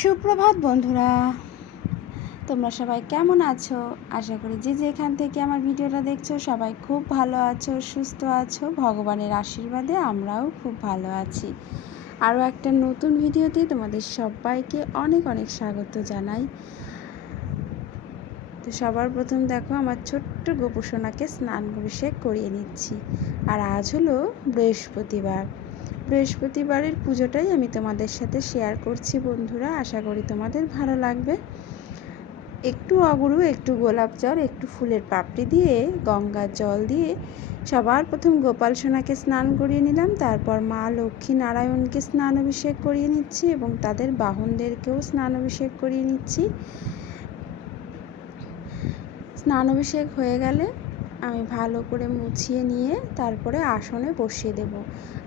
সুপ্রভাত বন্ধুরা। তোমরা সবাই কেমন আছো? আশা করি যে যেখান থেকে আমার ভিডিওটা দেখছ, সবাই খুব ভালো আছো, সুস্থ আছো। ভগবানের আশীর্বাদে আমরাও খুব ভালো আছি। আরও একটা নতুন ভিডিওতে তোমাদের সবাইকে অনেক অনেক স্বাগত জানাই। তো সবার প্রথম দেখো, আমার ছোট্ট গোপুসোনাকে স্নান অভিষেক করিয়ে নিচ্ছি। আর আজ হলো বৃহস্পতিবার। বৃহস্পতিবারের পুজোটাই আমি তোমাদের সাথে শেয়ার করছি বন্ধুরা। আশা করি তোমাদের ভালো লাগবে। একটু অগুরু, একটু গোলাপ জল, একটু ফুলের পাপড়ি দিয়ে, গঙ্গার জল দিয়ে সবার প্রথম গোপাল সোনাকে স্নান করিয়ে নিলাম। তারপর মা লক্ষ্মী নারায়ণকে স্নান অভিষেক করিয়ে নিচ্ছি এবং তাদের বাহনদেরকেও স্নান অভিষেক করিয়ে নিচ্ছি। স্নান অভিষেক হয়ে গেলে আমি ভালো করে মুছিয়ে নিয়ে তারপরে আসনে বসিয়ে দেব।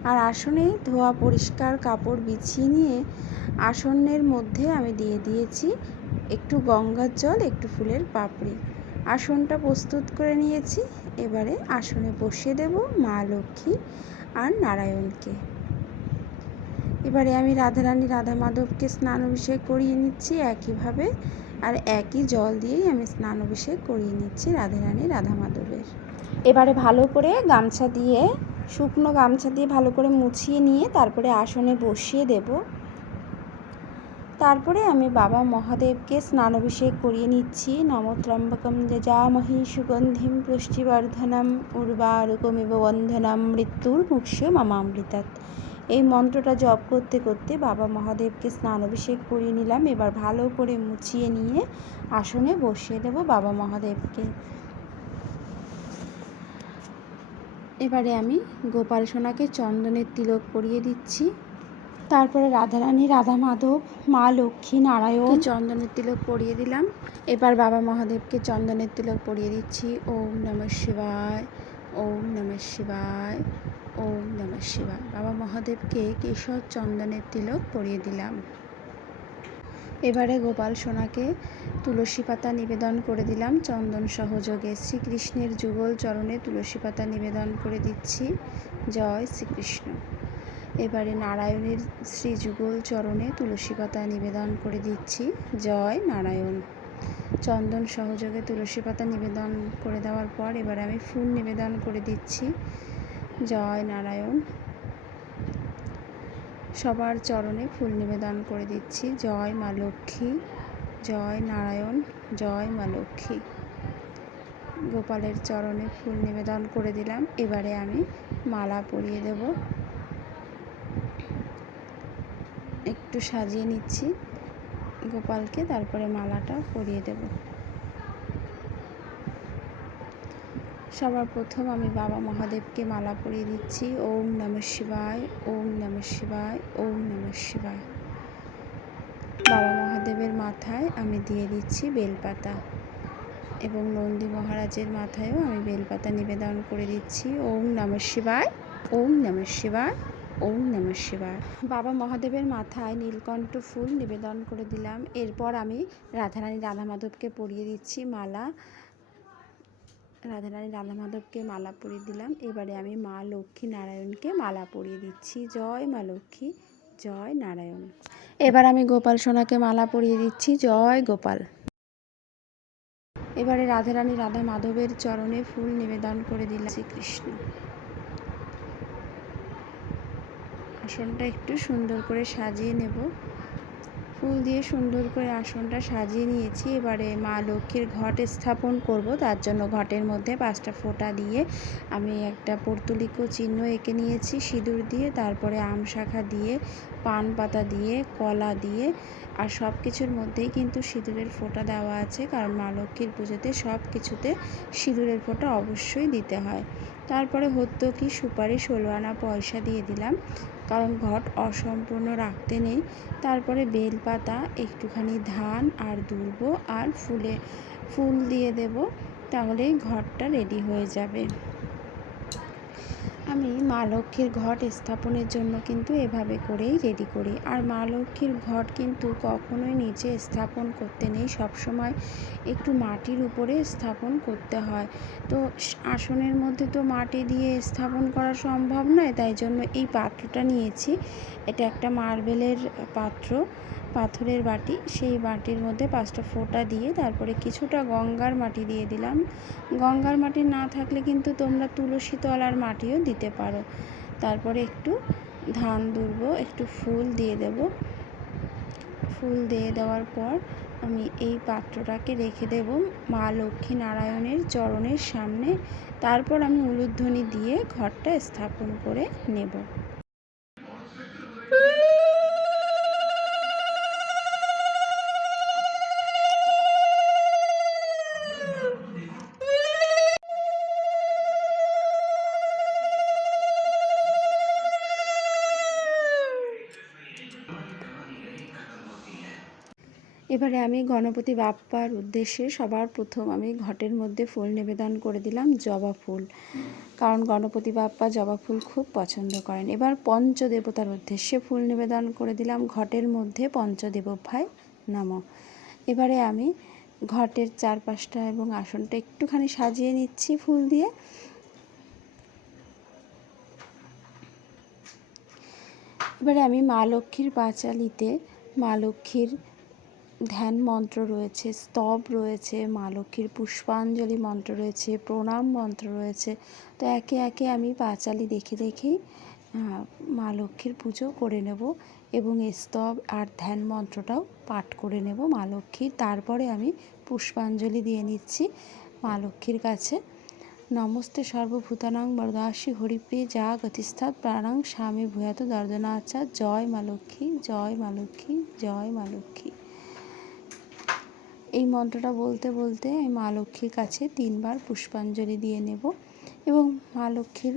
আর আসনে ধোয়া পরিষ্কার কাপড় বিছিয়ে নিয়ে আসনের মধ্যে আমি দিয়ে দিয়েছি একটু গঙ্গার জল, একটু ফুলের পাপড়ি। আসনটা প্রস্তুত করে নিয়েছি। এবারে আসনে বসিয়ে দেব মা লক্ষ্মী আর নারায়ণকে। এবারে আমি রাধারানী রাধা মাধবকে স্নান অভিষেক করিয়ে নিচ্ছি। একইভাবে আর একই জল দিয়েই আমি স্নান অভিষেক করিয়ে নিচ্ছি রাধারানী রাধা মাধবের এবারে ভালো করে গামছা দিয়ে, শুকনো গামছা দিয়ে ভালো করে মুছিয়ে নিয়ে তারপরে আসনে বসিয়ে দেব। তারপরে আমি বাবা মহাদেবকে স্নান অভিষেক করিয়ে নিচ্ছি। নমত্রম্বকম যজামহি সুগন্ধিম পুষ্টিবর্ধনম, উর্বারুকমিব বন্ধনম, মৃত্যুর মুক্ষ মামামৃতাৎ। এই মন্ত্রটা জপ করতে করতে বাবা মহাদেবকে স্নান অভিষেক করিয়ে নিলাম। এবার ভালো করে মুছিয়ে নিয়ে আসনে বসিয়ে দেব বাবা মহাদেবকে। এবারে আমি গোপাল সোনাকে চন্দনের তিলক পরিয়ে দিচ্ছি। তারপরে রাধারানী রাধা মাধব মা লক্ষ্মী, নারায়ণ চন্দনের তিলক পরিয়ে দিলাম। এবার বাবা মহাদেবকে চন্দনের তিলক পরিয়ে দিচ্ছি। ওম নম শিবায়, ওম নম শিবায়। ওম নম শিবায়। বাবা মহাদেবকে কেশর চন্দনের তিলক পরিয়ে দিলাম। এবারে গোপাল সোনাকে তুলসী পাতা নিবেদন করে দিলাম। চন্দন সহযোগে শ্রীকৃষ্ণের যুগল চরণে তুলসী পাতা নিবেদন করে দিচ্ছি। জয় শ্রীকৃষ্ণ। এবারে নারায়ণের শ্রী যুগল চরণে তুলসী পাতা নিবেদন করে দিচ্ছি। জয় নারায়ণ। চন্দন সহযোগে তুলসী পাতা নিবেদন করে দেওয়ার পর এবার আমি ফুল নিবেদন করে দিচ্ছি। জয় নারায়ণ। সবার চরণে ফুল নিবেদন করে দিচ্ছি। জয় মা লক্ষ্মী, জয় নারায়ণ, জয় মা লক্ষ্মী। গোপালের চরণে ফুল নিবেদন করে দিলাম। এবারে আমি মালা পরিয়ে দেব। একটু সাজিয়ে নিচ্ছি। গোপালকে তারপরে মালাটা পরিয়ে দেব। সবার প্রথম আমি বাবা মহাদেবকে মালা পরিয়ে দিচ্ছি। ওম নম শিবায়, ওম নম শিবায়, ওম নম শিবায়। বাবা মহাদেবের মাথায় আমি দিয়ে দিচ্ছি বেলপাতা এবং নন্দী মহারাজের মাথায়ও আমি বেলপাতা নিবেদন করে দিচ্ছি। ওম নম শিবায়, ওম নম শিবায়, ওম নম শিবায়। বাবা মহাদেবের মাথায় নীলকণ্ঠ ফুল নিবেদন করে দিলাম। এরপর আমি রাধারানী রাধা মাধবকে পরিয়ে দিচ্ছি মালা। রাধারানী রাধা মাধবকে মালা পরিয়ে দিলাম। এবারে আমি মা লক্ষ্মী নারায়ণকে মালা পরিয়ে দিচ্ছি। জয় মা লক্ষ্মী, জয় নারায়ণ। এবার আমি গোপাল সোনাকে মালা পরিয়ে দিচ্ছি। জয় গোপাল। এবারে রাধারানী রাধা মাধবের চরণে ফুল নিবেদন করে দিলাম শ্রীকৃষ্ণ। আসনটা একটু সুন্দর করে সাজিয়ে নেব। ফুল দিয়ে সুন্দর করে আসনটা সাজিয়ে নিয়েছি। এবারে মা লক্ষ্মীর ঘট স্থাপন করব। তার জন্য ঘটের মধ্যে পাঁচটা ফোঁটা দিয়ে আমি একটা পর্তুলিক চিহ্ন এঁকে নিয়েছি। সিঁদুর দিয়ে, তারপরে আম শাখা দিয়ে, পান পাতা দিয়ে, কলা দিয়ে আর সব কিছুর মধ্যেই কিন্তু সিঁদুরের ফোঁটা দেওয়া আছে। কারণ মা লক্ষ্মীর পুজোতে সব কিছুতে সিঁদুরের ফোঁটা অবশ্যই দিতে হয়। তারপরে হতো কি সুপারি ষোলো আনা পয়সা দিয়ে দিলাম। কারণ ঘট অসম্পূর্ণ রাখতে নেই। তারপরে বেলপাতা, একটুখানি ধান আর দুর্ব আর ফুলে, ফুল দিয়ে দেব। তাহলেই ঘরটা রেডি হয়ে যাবে। আমি মা লক্ষ্মীর ঘট স্থাপনের জন্য কিন্তু এভাবে করেই রেডি করি। আর মা লক্ষ্মীর ঘট কিন্তু কখনোই নিচে স্থাপন করতে নেই, সবসময় একটু মাটির উপরে স্থাপন করতে হয়। তো আসনের মধ্যে তো মাটি দিয়ে স্থাপন করা সম্ভব নয়, তাই জন্য এই পাত্রটা নিয়েছি। এটা একটা মার্বেলের পাত্র। পাথরের বাটি। সেই বাটির মধ্যে পাঁচটা ফোঁটা দিয়ে তারপরে কিছুটা গঙ্গার মাটি দিয়ে দিলাম। গঙ্গার মাটি না থাকলে কিন্তু তোমরা তুলসী তলার মাটিও দিতে পারো। তারপরে একটু ধান দুর্ব একটু ফুল দিয়ে দেব। ফুল দিয়ে দেওয়ার পর আমি এই পাত্রটাকে রেখে দেব মা লক্ষ্মী নারায়ণের চরণের সামনে। তারপর আমি উলুধ্বনি দিয়ে ঘরটা স্থাপন করে নেব। এবারে আমি গণপতি বাপ্পার উদ্দেশ্যে সবার প্রথম আমি ঘটের মধ্যে ফুল নিবেদন করে দিলাম জবা ফুল। কারণ গণপতি বাপ্পা জবা ফুল খুব পছন্দ করেন। এবার পঞ্চদেবতার উদ্দেশ্যে ফুল নিবেদন করে দিলাম ঘটের মধ্যে পঞ্চদেবভাই নাম এবারে আমি ঘটের চারপাশটা এবং আসনটা একটুখানি সাজিয়ে নিচ্ছি ফুল দিয়ে। এবারে আমি মা লক্ষ্মীর পাঁচালিতে মা লক্ষ্মীর ধ্যান মন্ত্র রয়েছে, স্তব রয়েছে, মা লক্ষ্মীর পুষ্পাঞ্জলি মন্ত্র রয়েছে, প্রণাম মন্ত্র রয়েছে। তো একে একে আমি পাঁচালি দেখে দেখেই মা লক্ষ্মীর পুজো করে নেব এবং স্তব আর ধ্যান মন্ত্রটাও পাঠ করে নেব মা লক্ষ্মীর। তারপরে আমি পুষ্পাঞ্জলি দিয়ে নিচ্ছি মা লক্ষ্মীর কাছে। নমস্তে সর্বভূতানাং বরদাসী হরিপ্রিয় যা গতিস্থাত প্রাণাং স্বামী ভূয়াত দর্দনাচা জয় মা লক্ষ্মী, জয় মা লক্ষ্মী, জয় মা লক্ষ্মী। এই মন্ত্রটা বলতে বলতে আমি মা লক্ষ্মীর কাছে তিনবার পুষ্পাঞ্জলি দিয়ে নেব এবং মা লক্ষ্মীর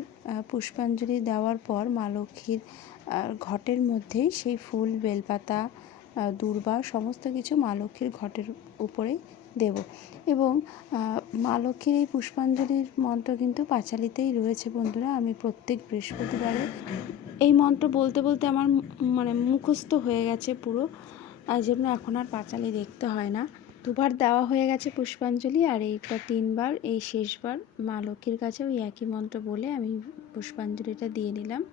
পুষ্পাঞ্জলি দেওয়ার পর মা লক্ষ্মীর ঘটের মধ্যেই সেই ফুল, বেলপাতা দূর্বা সমস্ত কিছু মা লক্ষ্মীর ঘটের উপরে দেব এবং মা লক্ষ্মীর এই পুষ্পাঞ্জলির মন্ত্র কিন্তু পাঁচালিতেই রয়েছে বন্ধুরা, আমি প্রত্যেক বৃহস্পতিবারে। এই মন্ত্র বলতে বলতে আমার মানে মুখস্থ হয়ে গেছে পুরো আর এখন আর পাঁচালি দেখতে হয় না। দুবার দেওয়া হয়ে গেছে পুষ্পাঞ্জলি আর এইটা তিনবার, এই শেষবার। মা লক্ষ্মীর কাছে ওই একই মন্ত্র বলে আমি পুষ্পাঞ্জলিটা দিয়ে নিলাম।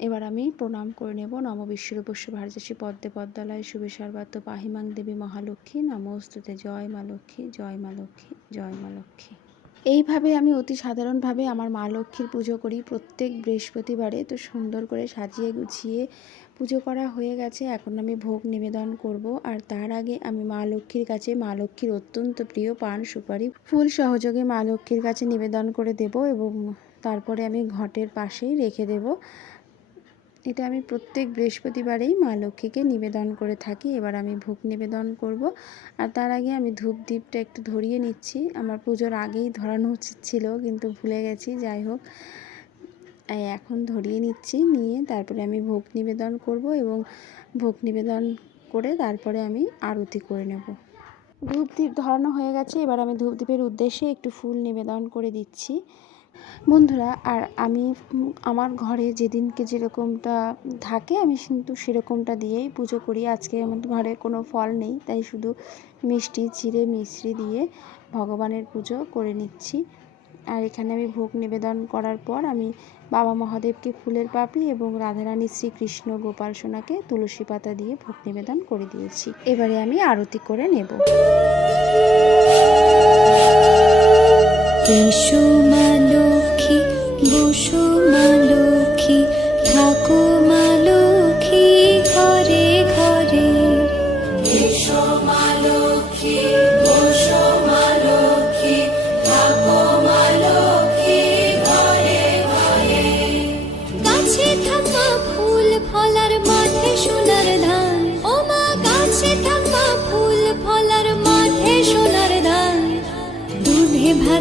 এবার আমি প্রণাম করে নেব। নম বিশ্বরূপস্য ভারতী পদ্মে পদ্মালয় শুভে সর্বাত্ম পাহিমাং দেবী মহালক্ষ্মী। নমস্তুতে জয় মা লক্ষ্মী, জয় মা লক্ষ্মী, জয় মা লক্ষ্মী। এইভাবে আমি অতি সাধারণভাবে আমার মা লক্ষ্মীর পুজো করি প্রত্যেক বৃহস্পতিবারে। তো সুন্দর করে সাজিয়ে গুছিয়ে পুজো করা হয়ে গেছে। এখন আমি ভোগ নিবেদন করব। আর তার আগে আমি মা লক্ষ্মীর কাছে, মা লক্ষ্মীর অত্যন্ত প্রিয় পান, সুপারি ফুল সহযোগে মা লক্ষ্মীর কাছে নিবেদন করে দেব এবং তারপরে আমি ঘটের পাশেই রেখে দেব। এটা আমি প্রত্যেক বৃহস্পতিবারেই মা লক্ষ্মীকে নিবেদন করে থাকি। এবার আমি ভোগ নিবেদন করব। আর তার আগে আমি ধূপ দ্বীপটা একটু ধরিয়ে নিচ্ছি। আমার পুজোর আগেই ধরানো উচিত ছিল, কিন্তু ভুলে গেছি, যাই হোক। এখন ধরিয়ে নিচ্ছি, নিয়ে তারপরে আমি ভোগ নিবেদন করব এবং ভোগ নিবেদন করে তারপরে আমি আরতি করে নেব। ধূপ দ্বীপ ধরানো হয়ে গেছে। এবার আমি ধূপ দ্বীপের উদ্দেশ্যে একটু ফুল নিবেদন করে দিচ্ছি। বন্ধুরা, আর আমি আমার ঘরে যেদিনকে যেরকমটা থাকে, আমি কিন্তু সেরকমটা দিয়েই পুজো করি। আজকে আমার ঘরে কোনো ফল নেই, তাই শুধু মিষ্টি, চিড়ে মিশ্রি দিয়ে ভগবানের পুজো করে নিচ্ছি। আর এখানে আমি ভোগ নিবেদন করার পর আমি বাবা মহাদেবকে ফুলের পাপড়ি এবং রাধারানী শ্রীকৃষ্ণ গোপাল সোনাকে তুলসী পাতা দিয়ে ভোগ নিবেদন করে দিয়েছি। এবারে আমি আরতি করে নেব। এসো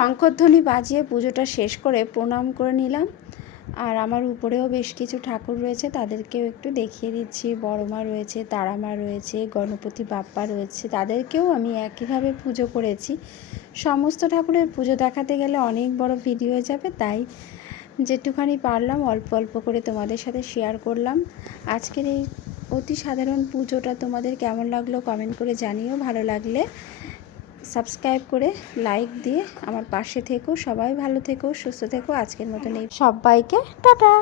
শঙ্খধ্বনি বাজিয়ে পুজোটা শেষ করে প্রণাম করে নিলাম। আর আমার উপরেও বেশ কিছু ঠাকুর রয়েছে, তাদেরকেও একটু দেখিয়ে দিচ্ছি। বড় মা রয়েছে তারা মা রয়েছে, গণপতি বাপ্পা রয়েছে, তাদেরকেও আমি একইভাবে পুজো করেছি। সমস্ত ঠাকুরের পুজো দেখাতে গেলে অনেক বড় ভিডিও হয়ে যাবে, তাই যেটুখানি পারলাম অল্প অল্প করে তোমাদের সাথে শেয়ার করলাম। আজকের এই অতি সাধারণ পুজোটা তোমাদের কেমন লাগল কমেন্ট করে জানিও। ভালো লাগলে সাবস্ক্রাইব করে লাইক দিয়ে আমার পাশে থেকো, সবাই ভালো থেকো, সুস্থ থেকো। আজকের মতন এই সবাইকে টাটা।